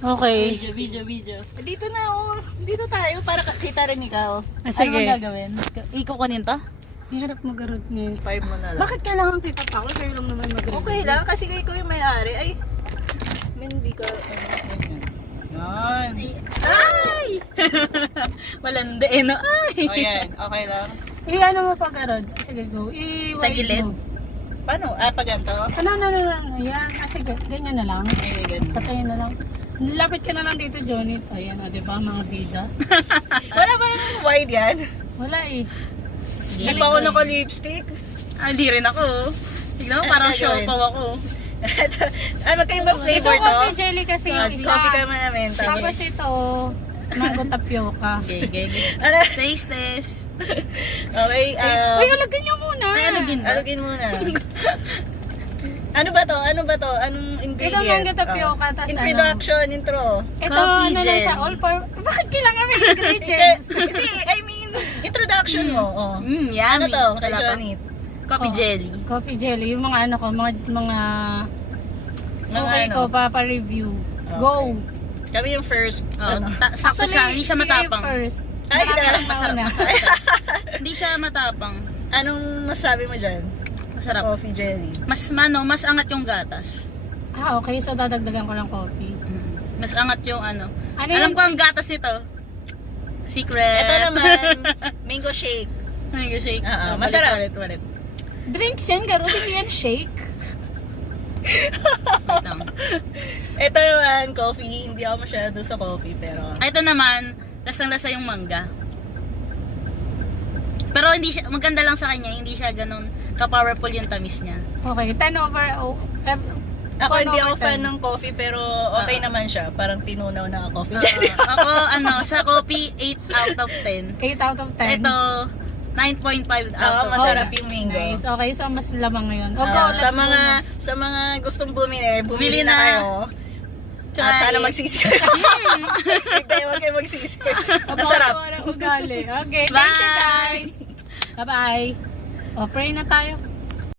Okay. Video. Dito na dito tayo para kita rin ikaw. Sige. Ano gagawin? Ikukunin to? Hirap mag-road niya. 5 mo na lang. Bakit kailangan kita pa? Kayo lang naman mag-road. Okay lang, kasi ikaw yung may-ari. Ay, hindi ka, yan. Ay! Malandi eh, no? Ay! O yan, okay lang. Ano mo pag-road? Sige, go. Tagilid? Mo. Paano? Pa ganito? Ano. Ayan. Sige, ganyan na lang. Ay, ganito. Patayin na lang. Lapit ka na lang dito, Johnny. Ayan, diba, mga bida. Wala ba yung wide yan? Wala eh. Hindi pa ako naka-lipstick. Hindi rin ako. Tignan mo, parang show pa ako. Magkaibang flavor Ito, to? coffee jelly kasi yung isa. Coffee ka namin. Tapos ito, mango tapioca. Okay. Ano? Taste test. Okay, Uy, alagyan nyo muna. Ay, alagin ba? alugin muna. Ano ba to? Anong ingredient? Ito mango tapioca, tas Introduction, intro. Ito, Coffee lang gel. siya, all for... Bakit kailangan may ingredients? Hindi, I mean, introduction mo. Oh. Yummy. Ano to, kay Wala pa. Johnny? Coffee jelly. Coffee jelly, yung mga ano ko, mga sukay ano? ko, papa-review. Go! Kami yung first. Oh, Ano? sakto siya, hindi siya matapang. First. Ay, Masarap. na. Hindi siya matapang. Anong masabi mo dyan? Masarap. Coffee jelly. Mas angat yung gatas. Okay, so dadagdagan ko lang coffee. Mas angat yung ano. Ano Alam yung ko ang gatas nito. Secret. Ito naman, mango shake. Mango shake. Masarap. Walit. Drinks yan, garo din yan, shake. Wait lang. Ito naman, coffee. Hindi ako masyado sa coffee, pero... Ito naman, lasang-lasa yung mangga. Pero hindi siya, maganda lang sa kanya, hindi siya ganun ka-powerful yung tamis niya. Okay, 10 over... Ako hindi ako fan ng coffee, pero okay naman siya. Parang tinunaw na coffee dyan. Ako, sa coffee, 8 out of 10. 8 out of 10. Ito, 9.5 out of 10. Masarap yung mango. Nice. Okay, so mas lamang ngayon. O, Ah, go, let's sa mga gustong bumili Bumili na na. kayo. Tsaka At sana eh. magsisi kayo. Huwag kayo magsisi. Masarap. Masarap. Ugali. Okay, thank you Bye. guys. Bye-bye. O, pray na tayo.